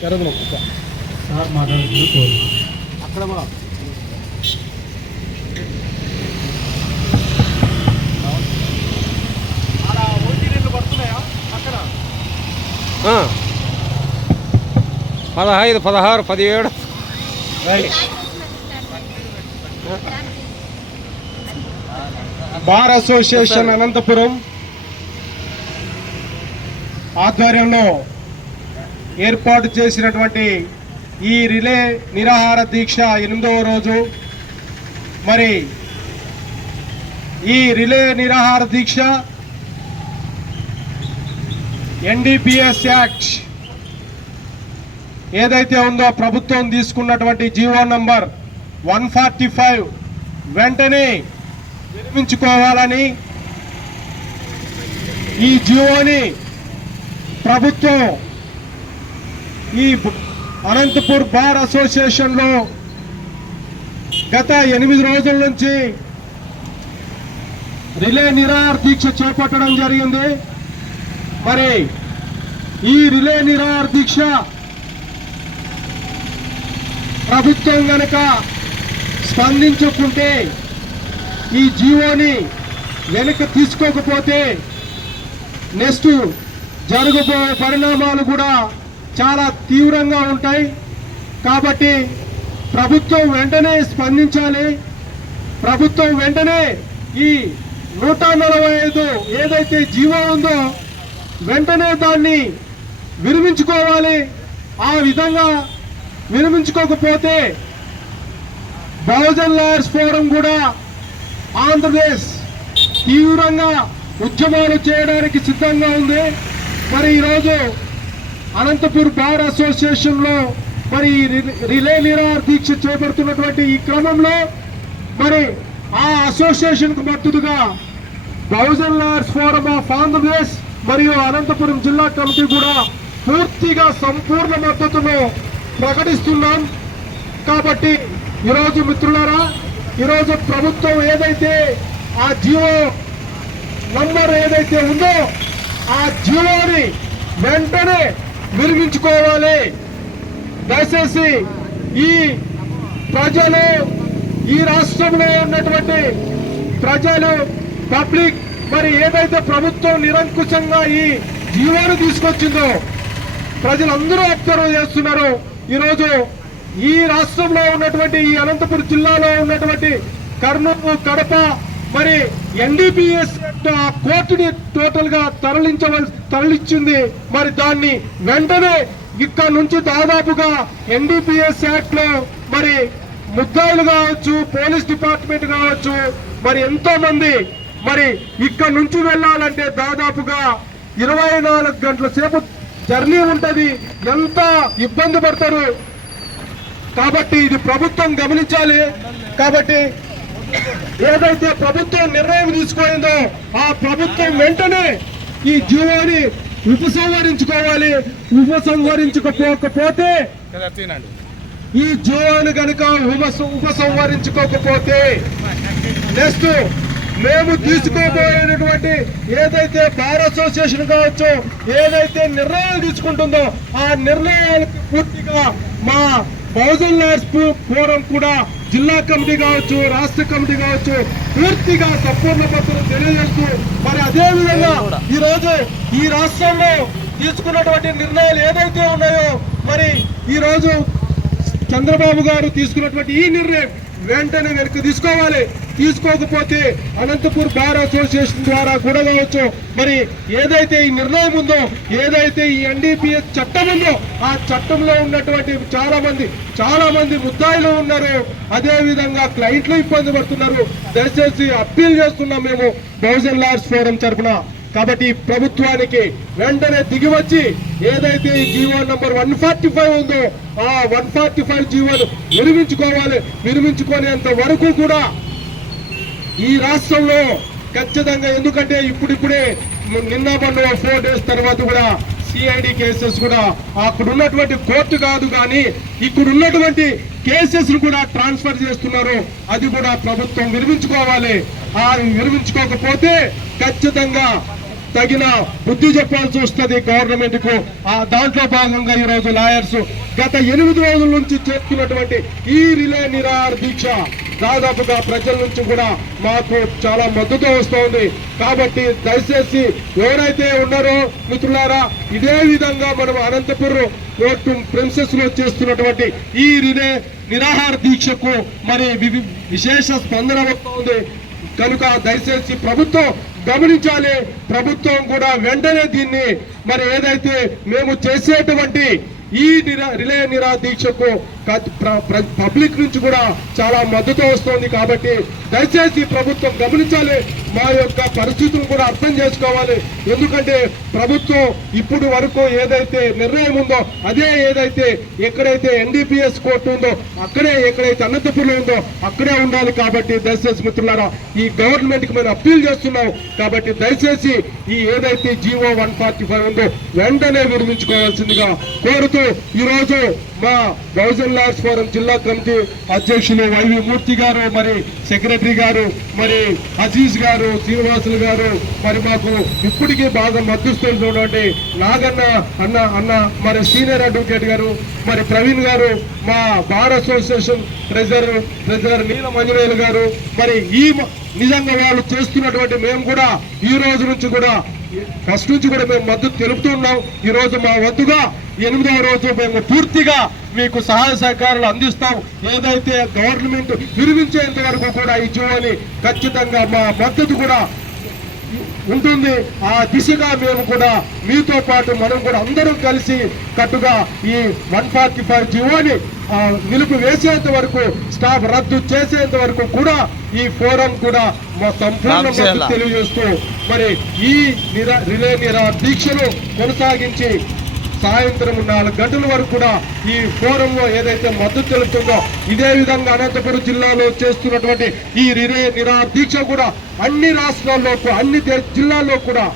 Sir మాట్లాడుతున్నారు అక్కడ పడుతున్నాయా అక్కడ 15, 16, 17 బార్ అసోసియేషన్ అనంతపురం ఆధ్వర్యంలో ఏర్పాటు చేసినటువంటి ఈ రిలే నిరాహార దీక్ష 8వ రోజు. మరి ఈ రిలే నిరాహార దీక్ష NDPS యాక్ట్ ఏదైతే ఉందో ప్రభుత్వం తీసుకున్నటువంటి జీవో నంబర్ 145 వెంటనే విరమించుకోవాలని ఈ జీవోని ప్రభుత్వం ఈ అనంతపూర్ బార్ అసోసియేషన్లో గత 8 రోజుల నుంచి రిలే నిరాహార దీక్ష చేపట్టడం జరిగింది. మరి ఈ రిలే నిరాహార దీక్ష ప్రభుత్వం గనక స్పందించకుంటే, ఈ జీవోని వెనక్కి తీసుకోకపోతే నెక్స్ట్ జరగబోయే పరిణామాలు కూడా చాలా తీవ్రంగా ఉంటాయి. కాబట్టి ప్రభుత్వం వెంటనే స్పందించాలి. ప్రభుత్వం వెంటనే ఈ 145 ఏదైతే జీవో ఉందో వెంటనే దాన్ని విరమించుకోవాలి. ఆ విధంగా విరమించుకోకపోతే బహుజన్ లాయర్స్ ఫోరం కూడా ఆంధ్రప్రదేశ్ తీవ్రంగా ఉద్యమాలు చేయడానికి సిద్ధంగా ఉంది. మరి ఈరోజు అనంతపూర్ బార్ అసోసియేషన్లో మరి రిలే నిరాహార దీక్ష చేపడుతున్నటువంటి ఈ క్రమంలో మరి ఆ అసోసియేషన్కు మద్దతుగా Bahujan lawyers forum of Andhra Pradesh మరియు అనంతపురం జిల్లా కమిటీ కూడా పూర్తిగా సంపూర్ణ మద్దతును ప్రకటిస్తున్నాం. కాబట్టి ఈరోజు మిత్రులారా, ఈరోజు ప్రభుత్వం ఏదైతే ఆ జీవో నంబర్ ఏదైతే ఉందో ఆ జీవోని వెంటనే విరమించుకోవాలి. దయచేసి ఈ ప్రజలు, ఈ రాష్ట్రంలో ఉన్నటువంటి ప్రజలు, పబ్లిక్ మరి ఏదైతే ప్రభుత్వం నిరంకుశంగా ఈ జీవోను తీసుకొచ్చిందో ప్రజలందరూ అబ్జర్వ్ చేస్తున్నారు. ఈరోజు ఈ రాష్ట్రంలో ఉన్నటువంటి ఈ అనంతపురం జిల్లాలో ఉన్నటువంటి కర్నూలు, కడప మరి NDPS ఆ కోర్టుని టోటల్ గా తరలించింది. మరి దాన్ని వెంటనే ఇక్కడ నుంచి దాదాపుగా NDPS యాక్ట్ లో మరి ముద్దాయిలు కావచ్చు, పోలీస్ డిపార్ట్మెంట్ కావచ్చు, మరి ఎంతో మంది మరి ఇక్కడ నుంచి వెళ్ళాలంటే దాదాపుగా 24 గంటల సేపు జర్నీ ఉంటది. ఎంత ఇబ్బంది పడతారు. కాబట్టి ఇది ప్రభుత్వం గమనించాలి. కాబట్టి ఏదైతే ప్రభుత్వం నిర్ణయం తీసుకోయిందో ఆ ప్రభుత్వం వెంటనే ఈ జీవోని ఉపసంహరించుకోవాలి. ఉపసంహరించుకోకపోతే ఈ జీవోని కనుక ఉపసంహరించుకోకపోతే నెక్స్ట్ మేము తీసుకోబోయేటువంటి ఏదైతే బార్ అసోసియేషన్ కావచ్చు, ఏదైతే నిర్ణయాలు తీసుకుంటుందో ఆ నిర్ణయాలకు పూర్తిగా మా బహుజన్ లాయర్స్ ఫోరం కూడా జిల్లా కమిటీ కావచ్చు, రాష్ట్ర కమిటీ కావచ్చు, పూర్తిగా సంపూర్ణ పద్ధతులు తెలియజేస్తూ మరి అదేవిధంగా ఈరోజు ఈ రాష్ట్రంలో తీసుకున్నటువంటి నిర్ణయాలు ఏదైతే ఉన్నాయో మరి ఈరోజు చంద్రబాబు గారు తీసుకున్నటువంటి ఈ నిర్ణయం వెంటనే వెనక్కి తీసుకోవాలి. తీసుకోకపోతే అనంతపూర్ బార్ అసోసియేషన్ ద్వారా కూడా కావచ్చు, మరి ఏదైతే ఈ నిర్ణయం ఉందో, ఏదైతే ఈ NDPS చట్టం ఉందో ఆ చట్టంలో ఉన్నటువంటి చాలా మంది ముద్దాయిలు ఉన్నారు. అదే విధంగా క్లయింట్లు ఇబ్బంది పడుతున్నారు. దయచేసి అప్పీల్ చేస్తున్నాం మేము బహుజన్ లాయర్స్ ఫోరం తరఫున. కాబట్టి ప్రభుత్వానికి వెంటనే దిగివచ్చి ఏదైతే ఈ జీవో నంబర్ 145 ఉందో ఆ 145 జీవోను విరమించుకోవాలి. విరమించుకునేంత వరకు కూడా ఈ రాష్ట్రంలో ఖచ్చితంగా, ఎందుకంటే ఇప్పుడిప్పుడే నిన్న మొన్న 4 days తర్వాత కూడా CID కేసెస్ కూడా అక్కడ ఉన్నటువంటి కోర్టు కాదు కానీ ఇక్కడ ఉన్నటువంటి కేసెస్ కూడా ట్రాన్స్ఫర్ చేస్తున్నారు. అది కూడా ప్రభుత్వం విరమించుకోవాలి. ఆ విరమించుకోకపోతే ఖచ్చితంగా తగిన బుద్ధి చెప్పాల్సి వస్తుంది గవర్నమెంట్ కు. దాంట్లో భాగంగా ఈ రోజు లాయర్స్ గత 8 రోజుల నుంచి చేస్తున్నటువంటి ఈ రిలే నిరాహార దీక్ష దాదాపుగా ప్రజల నుంచి కూడా మాకు చాలా మద్దతు వస్తోంది. కాబట్టి దయచేసి ఎవరైతే ఉన్నారో మిత్రులారా, ఇదే విధంగా మనం అనంతపురం కోర్టు ప్రిన్సెస్ లో చేస్తున్నటువంటి ఈ రిలే నిరాహార దీక్షకు మరి విశేష స్పందన వస్తోంది. కనుక దయచేసి ప్రభుత్వం గమనించాలి. ప్రభుత్వం కూడా వెంటనే దీన్ని మరి ఏదైతే మేము చేసేటువంటి ఈ రిలే నిరాహార దీక్షకు పబ్లిక్ నుంచి కూడా చాలా మద్దతు వస్తుంది. కాబట్టి దయచేసి ప్రభుత్వం గమనించాలి, మా యొక్క పరిస్థితులు కూడా అర్థం చేసుకోవాలి. ఎందుకంటే ప్రభుత్వం ఇప్పుడు వరకు ఏదైతే నిర్ణయం ఉందో అదే ఏదైతే ఎక్కడైతే ఎన్డీపీఎస్ కోర్టు ఉందో అక్కడే, ఎక్కడైతే అనంతపురం ఉందో అక్కడే ఉండాలి. కాబట్టి దయచేసి మిత్రులారా, ఈ గవర్నమెంట్ కి మేము అప్పీల్ చేస్తున్నాం. కాబట్టి దయచేసి ఈ ఏదైతే జీవో 145 ఉందో వెంటనే విరమించుకోవాల్సిందిగా కోరుతూ ఈ రోజు మా బహుజన్ లాయర్స్ ఫోరం జిల్లా కమిటీ అధ్యక్షులు వైవి మూర్తి గారు, మరి సెక్రటరీ గారు, మరి అజీజ్ గారు, శ్రీనివాసులు గారు, మరి మాకు ఇప్పటికీ బాగా మద్దతున్నటువంటి నాగన్న అన్న మరి సీనియర్ అడ్వకేట్ గారు, మరి ప్రవీణ్ గారు, మా బార్ అసోసియేషన్ ట్రెజరర్ నీల మంజురేలు గారు, మరి ఈ నిజంగా వాళ్ళు చేస్తున్నటువంటి మేము కూడా ఈ రోజు నుంచి కూడా ఫస్ట్ నుంచి కూడా మేము మద్దతు తెలుపుతున్నాం. ఈ రోజు మా వద్దుగా 8వ రోజు మేము పూర్తిగా మీకు సహాయ సహకారాలు అందిస్తాం. ఏదైతే గవర్నమెంట్ విరమించేంత వరకు కూడా ఈ జీవోని ఖచ్చితంగా మా మద్దతు కూడా ఉంటుంది. ఆ దిశగా మేము కూడా మీతో పాటు మనం కూడా అందరం కలిసి కట్టుగా ఈ 145 జీవోని నిలిపివేసేంత వరకు, స్టాఫ్ రద్దు చేసేంత వరకు కూడా ఈ ఫోరం కూడా మా సంపూర్ణ మద్దతు తెలియజేస్తూ మరి ఈ రిలే నిరాహార దీక్షను కొనసాగించి సాయంత్రం 4 గంటల వరకు కూడా ఈ ఫోరంలో ఏదైతే మద్దతు తెలుపుతుందో ఇదే విధంగా అనంతపురం జిల్లాలో చేస్తున్నటువంటి ఈ రిలే నిరాహార దీక్ష కూడా అన్ని రాష్ట్రాల్లో, అన్ని జిల్లాల్లో కూడా